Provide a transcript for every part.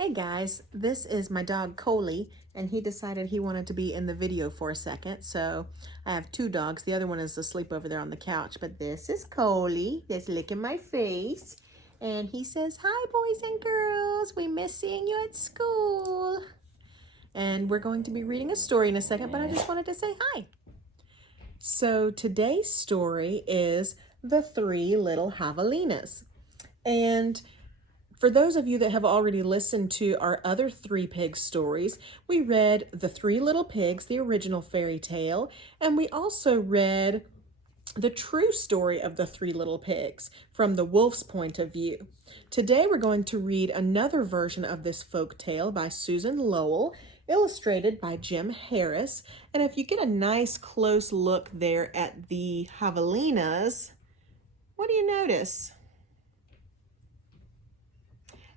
Hey guys, this is my dog Coley, and he decided he wanted to be in the video for a second. So I have two dogs. The other one is asleep over there on the couch, but this is Coley that's licking my face. And he says, "Hi boys and girls, we miss seeing you at school." And we're going to be reading a story in a second, but I just wanted to say hi. So today's story is The Three Little Javelinas. And for those of you that have already listened to our other Three Pigs stories, we read The Three Little Pigs, the original fairy tale, and we also read the true story of the Three Little Pigs from the wolf's point of view. Today we're going to read another version of this folk tale by Susan Lowell, illustrated by Jim Harris. And if you get a nice close look there at the Javelinas, what do you notice?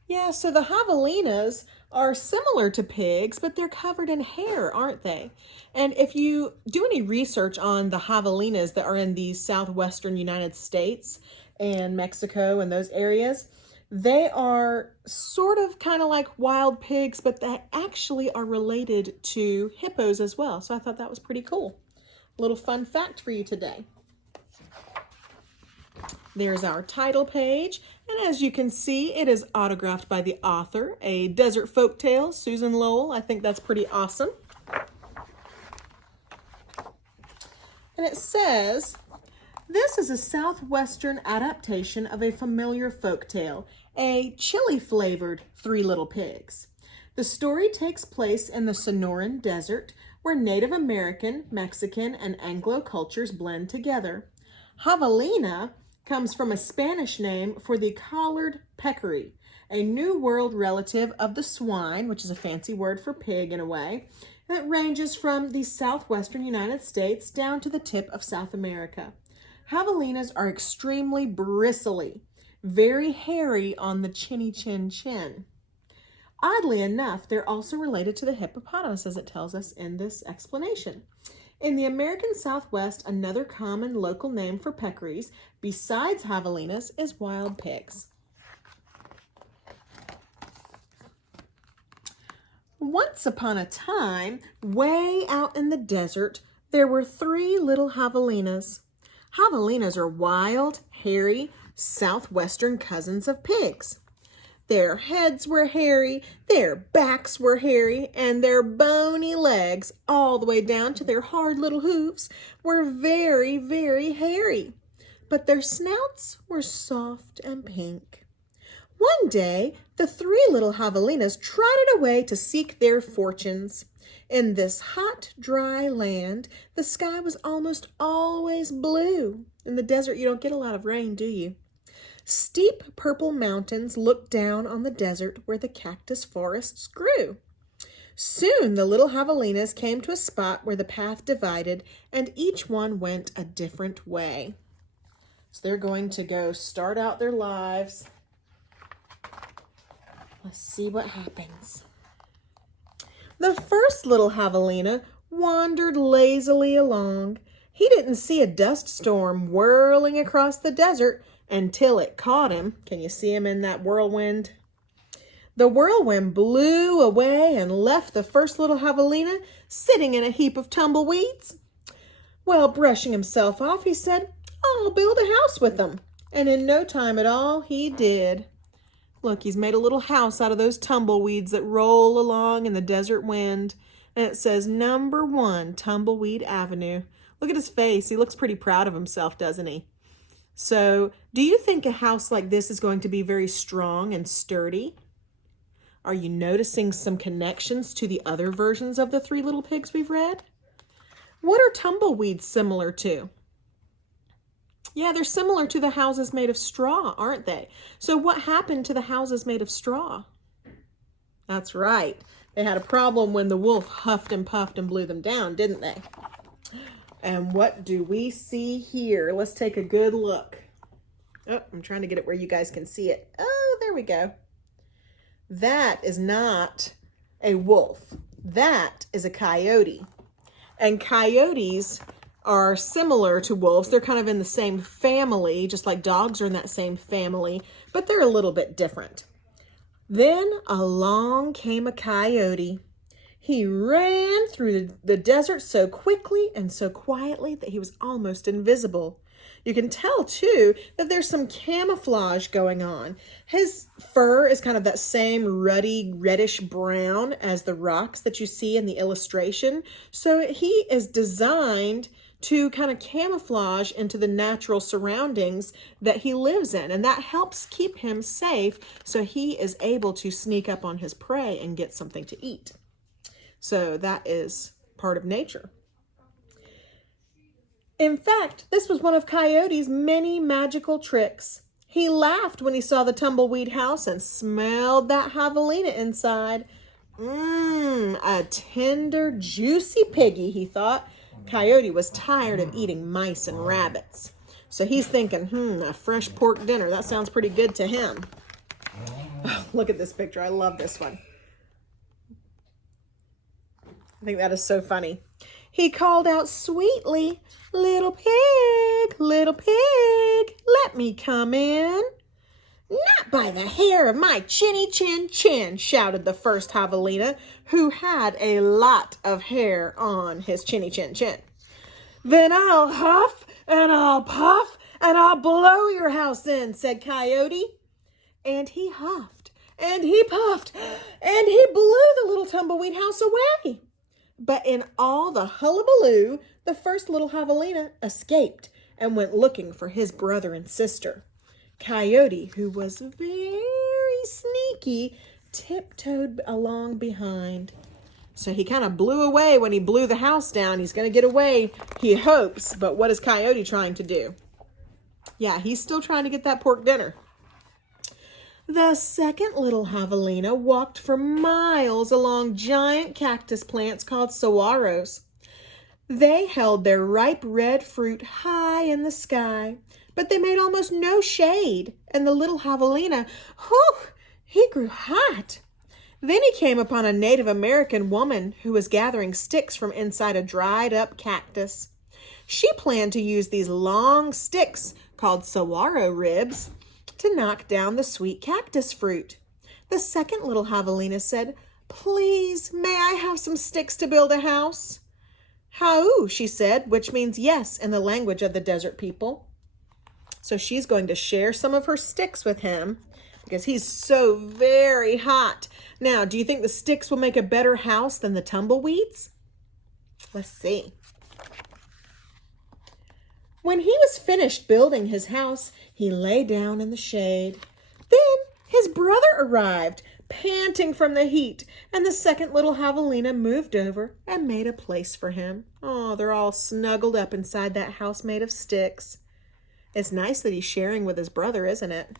Yeah, so the Javelinas are similar to pigs, but they're covered in hair, aren't they? And if you do any research on the Javelinas that are in the southwestern United States and Mexico and those areas, they are sort of kind of like wild pigs, but they actually are related to hippos as well. So I thought that was pretty cool. A little fun fact for you today. There's our title page, and as you can see, it is autographed by the author, a desert folktale, Susan Lowell. I think that's pretty awesome. And it says, "This is a southwestern adaptation of a familiar folktale, a chili-flavored Three Little Pigs. The story takes place in the Sonoran Desert, where Native American, Mexican, and Anglo cultures blend together. Javelina comes from a Spanish name for the collared peccary, a New World relative of the swine, which is a fancy word for pig in a way, that ranges from the southwestern United States down to the tip of South America. Javelinas are extremely bristly, very hairy on the chinny chin chin. Oddly enough, they're also related to the hippopotamus, as it tells us in this explanation. In the American Southwest, another common local name for peccaries, besides javelinas, is wild pigs." Once upon a time, way out in the desert, there were three little javelinas. Javelinas are wild, hairy, southwestern cousins of pigs. Their heads were hairy, their backs were hairy, and their bony legs, all the way down to their hard little hooves, were very, very hairy. But their snouts were soft and pink. One day, the three little javelinas trotted away to seek their fortunes. In this hot, dry land, the sky was almost always blue. In the desert, you don't get a lot of rain, do you? Steep purple mountains looked down on the desert where the cactus forests grew. Soon the little javelinas came to a spot where the path divided, and each one went a different way. So they're going to go start out their lives. Let's see what happens. The first little javelina wandered lazily along. He didn't see a dust storm whirling across the desert until it caught him. Can you see him in that whirlwind? The whirlwind blew away and left the first little javelina sitting in a heap of tumbleweeds. Well, brushing himself off, he said, "I'll build a house with them." And in no time at all, he did. Look, he's made a little house out of those tumbleweeds that roll along in the desert wind. And it says Number 1 Tumbleweed Avenue. Look at his face. He looks pretty proud of himself, doesn't he? So, do you think a house like this is going to be very strong and sturdy? Are you noticing some connections to the other versions of the Three Little Pigs we've read? What are tumbleweeds similar to? Yeah, they're similar to the houses made of straw, aren't they? So what happened to the houses made of straw? That's right. They had a problem when the wolf huffed and puffed and blew them down, didn't they? And what do we see here? Let's take a good look. Oh, I'm trying to get it where you guys can see it. Oh, there we go. That is not a wolf. That is a coyote. And coyotes are similar to wolves. They're kind of in the same family, just like dogs are in that same family, but they're a little bit different. Then along came a coyote. He ran through the desert so quickly and so quietly that he was almost invisible. You can tell, too, that there's some camouflage going on. His fur is kind of that same ruddy, reddish brown as the rocks that you see in the illustration. So he is designed to kind of camouflage into the natural surroundings that he lives in. And that helps keep him safe so he is able to sneak up on his prey and get something to eat. So that is part of nature. In fact, this was one of Coyote's many magical tricks. He laughed when he saw the tumbleweed house and smelled that javelina inside. A tender, juicy piggy, he thought. Coyote was tired of eating mice and rabbits. So he's thinking, a fresh pork dinner. That sounds pretty good to him. Oh, look at this picture. I love this one. I think that is so funny. He called out sweetly, little pig, let me come in. Not by the hair of my chinny chin chin, shouted the first javelina, who had a lot of hair on his chinny chin chin. Then I'll huff and I'll puff and I'll blow your house in, said Coyote. And he huffed and he puffed and he blew the little tumbleweed house away. But in all the hullabaloo, the first little javelina escaped and went looking for his brother and sister. Coyote, who was very sneaky, tiptoed along behind. So he kind of blew away when he blew the house down. He's going to get away, he hopes. But what is Coyote trying to do? Yeah, he's still trying to get that pork dinner. The second little javelina walked for miles along giant cactus plants called saguaros. They held their ripe red fruit high in the sky, but they made almost no shade, and the little javelina, he grew hot. Then he came upon a Native American woman who was gathering sticks from inside a dried-up cactus. She planned to use these long sticks, called saguaro ribs, to knock down the sweet cactus fruit. The second little javelina said, "Please, may I have some sticks to build a house?" "Hau," she said, which means yes in the language of the desert people. So she's going to share some of her sticks with him because he's so very hot. Now, do you think the sticks will make a better house than the tumbleweeds? Let's see. When he was finished building his house, he lay down in the shade. Then his brother arrived, panting from the heat, and the second little javelina moved over and made a place for him. Oh, they're all snuggled up inside that house made of sticks. It's nice that he's sharing with his brother, isn't it?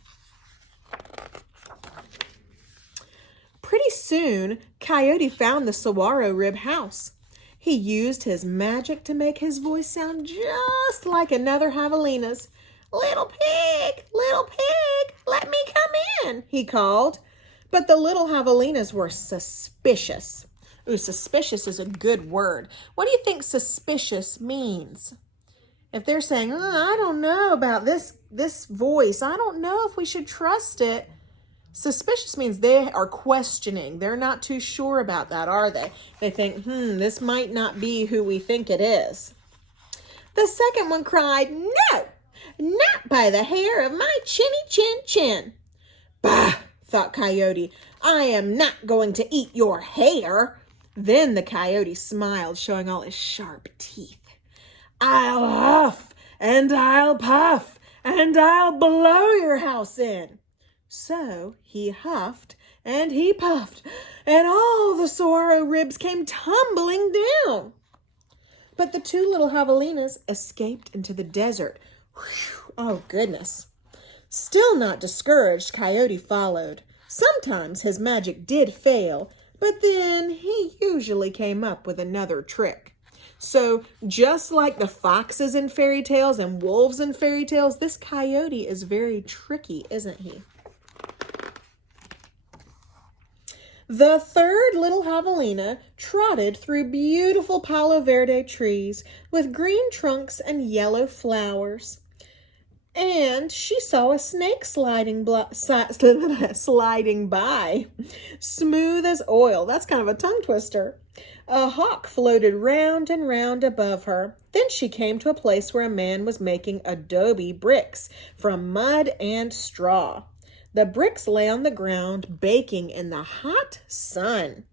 Pretty soon, Coyote found the saguaro rib house. He used his magic to make his voice sound just like another javelina's. Little pig, let me come in, he called. But the little javelinas were suspicious. Ooh, suspicious is a good word. What do you think suspicious means? If they're saying, I don't know about this voice, I don't know if we should trust it. Suspicious means they are questioning. They're not too sure about that, are they? They think, this might not be who we think it is. The second one cried, "No, not by the hair of my chinny chin chin." "Bah," thought Coyote, "I am not going to eat your hair." Then the Coyote smiled, showing all his sharp teeth. "I'll huff and I'll puff and I'll blow your house in." So he huffed and he puffed, and all the saguaro ribs came tumbling down. But the two little javelinas escaped into the desert. Whew, oh, goodness. Still not discouraged, Coyote followed. Sometimes his magic did fail, but then he usually came up with another trick. So just like the foxes in fairy tales and wolves in fairy tales, this coyote is very tricky, isn't he? The third little javelina trotted through beautiful Palo Verde trees with green trunks and yellow flowers. And she saw a snake sliding by, smooth as oil. That's kind of a tongue twister. A hawk floated round and round above her. Then she came to a place where a man was making adobe bricks from mud and straw. The bricks lay on the ground, baking in the hot sun.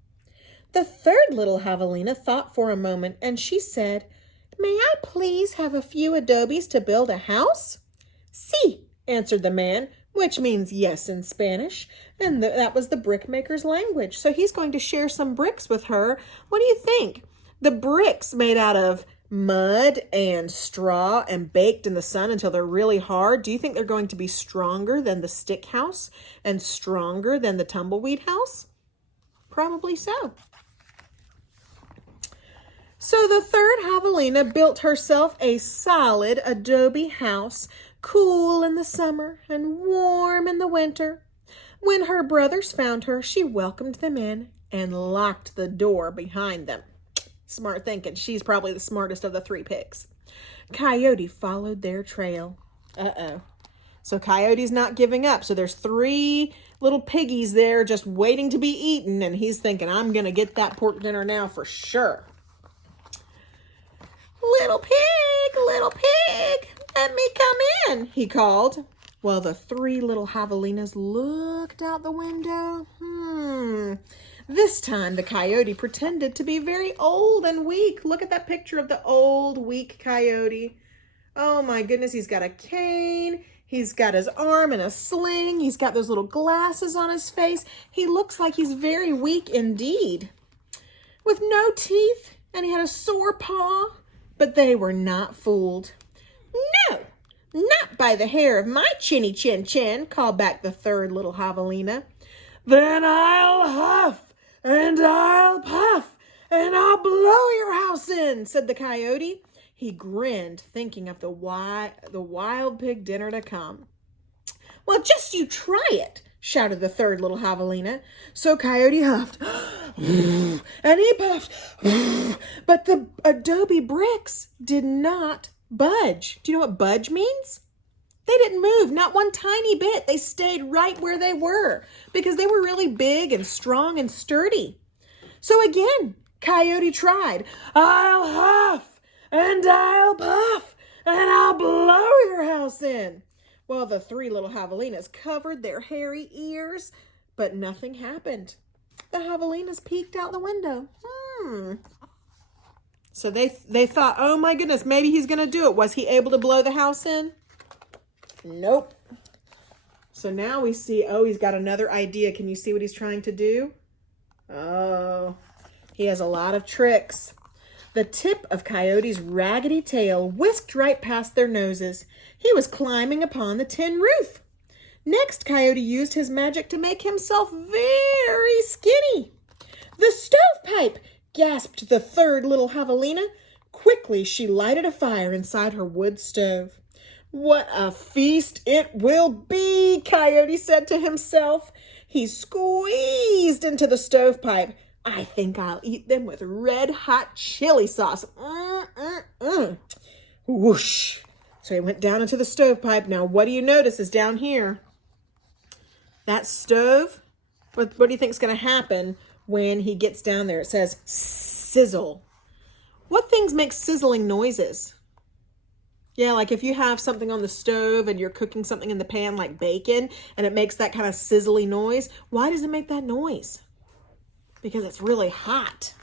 The third little javelina thought for a moment, and she said, "May I please have a few adobes to build a house?" "Sí," answered the man, which means yes in Spanish, and that was the brickmaker's language. So he's going to share some bricks with her. What do you think? The bricks made out of mud and straw and baked in the sun until they're really hard. Do you think they're going to be stronger than the stick house and stronger than the tumbleweed house? Probably so. So the third javelina built herself a solid adobe house, cool in the summer and warm in the winter. When her brothers found her, she welcomed them in and locked the door behind them. Smart thinking. She's probably the smartest of the three pigs. Coyote followed their trail. Uh-oh. So Coyote's not giving up. So there's three little piggies there just waiting to be eaten, and he's thinking, I'm going to get that pork dinner now for sure. Little pig, let me come in, he called. Well, the three little javelinas looked out the window. This time the coyote pretended to be very old and weak. Look at that picture of the old, weak coyote. Oh my goodness, he's got a cane. He's got his arm in a sling. He's got those little glasses on his face. He looks like he's very weak indeed. With no teeth, and he had a sore paw. But they were not fooled. "No, not by the hair of my chinny chin chin," called back the third little javelina. "Then I'll huff, and I'll puff, and I'll blow your house in," said the coyote. He grinned, thinking of the wild pig dinner to come. "Well, just you try it," shouted the third little javelina. So Coyote huffed, and he puffed, but the adobe bricks did not budge. Do you know what budge means? They didn't move, not one tiny bit. They stayed right where they were because they were really big and strong and sturdy. So again, Coyote tried. "I'll huff, and I'll puff, and I'll blow your house in." Well, the three little javelinas covered their hairy ears, but nothing happened. The javelinas peeked out the window. So they thought, oh my goodness, maybe he's going to do it. Was he able to blow the house in? Nope. So now we see, oh, he's got another idea. Can you see what he's trying to do? Oh, he has a lot of tricks. The tip of Coyote's raggedy tail whisked right past their noses. He was climbing upon the tin roof. Next, Coyote used his magic to make himself very skinny. "The stovepipe!" gasped the third little javelina. Quickly, she lighted a fire inside her wood stove. "What a feast it will be," Coyote said to himself. He squeezed into the stovepipe. "I think I'll eat them with red-hot chili sauce." Whoosh. So he went down into the stovepipe. Now, what do you notice is down here? That stove, what do you think is going to happen when he gets down there? It says sizzle. What things make sizzling noises? Yeah, like if you have something on the stove and you're cooking something in the pan like bacon and it makes that kind of sizzly noise. Why does it make that noise? Because it's really hot.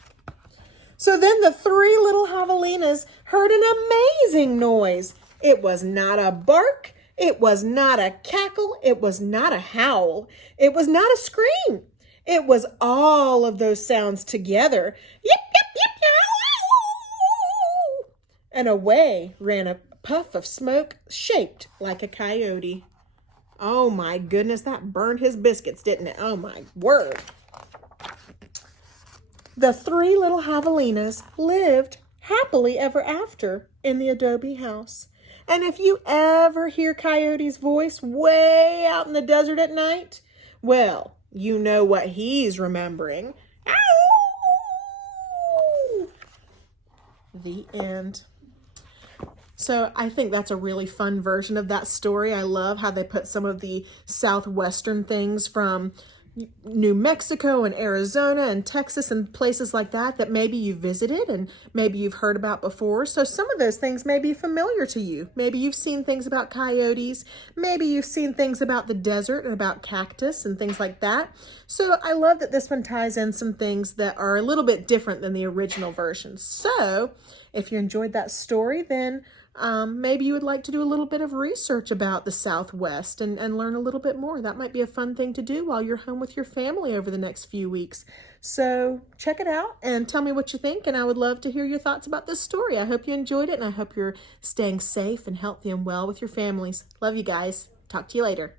So then the three little javelinas heard an amazing noise. It was not a bark. It was not a cackle. It was not a howl. It was not a scream. It was all of those sounds together. Yip, yip, yip, yow. And away ran a puff of smoke shaped like a coyote. Oh my goodness, that burned his biscuits, didn't it? Oh my word. The three little javelinas lived happily ever after in the adobe house. And if you ever hear Coyote's voice way out in the desert at night, well, you know what he's remembering. Ow! The end. So I think that's a really fun version of that story. I love how they put some of the southwestern things from New Mexico and Arizona and Texas and places like that that maybe you visited and maybe you've heard about before. So some of those things may be familiar to you. Maybe you've seen things about coyotes. Maybe you've seen things about the desert and about cactus and things like that. So I love that this one ties in some things that are a little bit different than the original version. So if you enjoyed that story, then maybe you would like to do a little bit of research about the Southwest and learn a little bit more. That might be a fun thing to do while you're home with your family over the next few weeks. So check it out and tell me what you think, and I would love to hear your thoughts about this story. I hope you enjoyed it, and I hope you're staying safe and healthy and well with your families. Love you guys. Talk to you later.